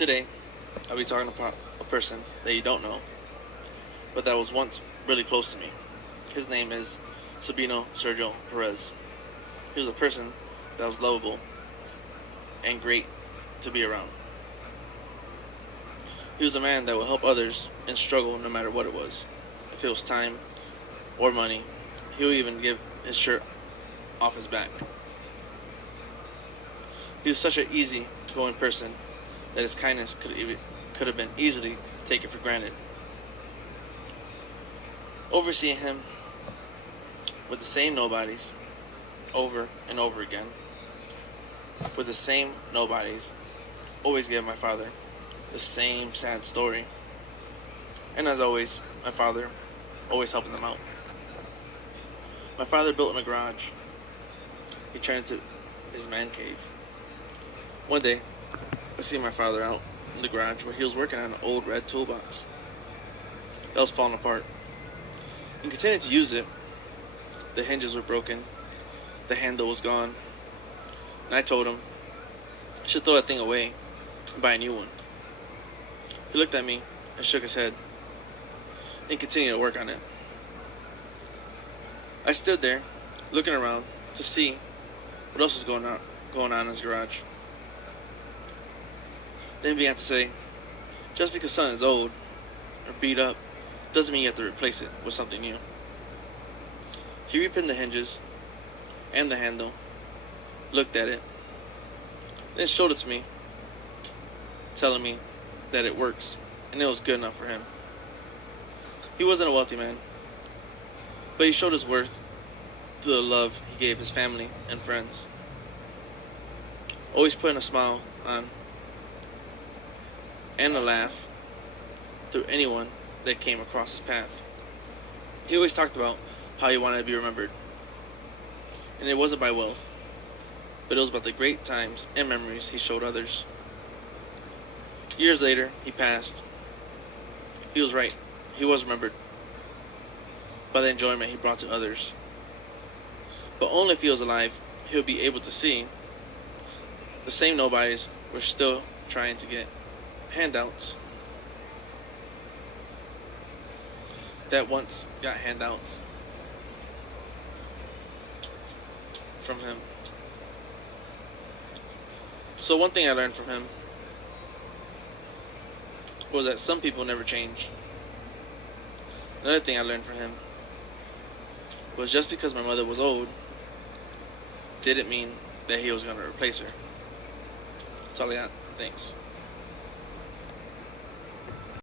Today, I'll be talking about a person that you don't know, but that was once really close to me. His name is Sabino.s.perez. He was a person that was lovable and great to be around. He was a man that would help others in struggle no matter what it was. If it was time or money, he would even give his shirt off his back. He was such an easy-going person that his kindness could have been easily taken for granted. Overseeing him with the same nobodies over and over again, with the same nobodies, always gave my father the same sad story. And as always, my father always helping them out. My father built in a garage. He turned it into his man cave. One day, I see my father out in the garage where he was working on an old red toolbox that was falling apart. He continued to use it. The hinges were broken. The handle was gone. And I told him I should throw that thing away and buy a new one. He looked at me and shook his head and continued to work on it. I stood there looking around to see what else was going on in his garage. Then he began to say, just because something is old or beat up doesn't mean you have to replace it with something new. He repinned the hinges and the handle, looked at it, then showed it to me, telling me that it works and it was good enough for him. He wasn't a wealthy man, but he showed his worth through the love he gave his family and friends, always putting a smile on and a laugh through anyone that came across his path. He always talked about how he wanted to be remembered, and it wasn't by wealth, but it was about the great times and memories he showed others. Years later, he passed. He was right. He was remembered by the enjoyment he brought to others. But only if he was alive, he would be able to see the same nobodies were still trying to get handouts that once got handouts from him. So one thing I learned from him was that some people never change. Another thing I learned from him was just because my mother was old didn't mean that he was going to replace her. That's all I got. Thanks.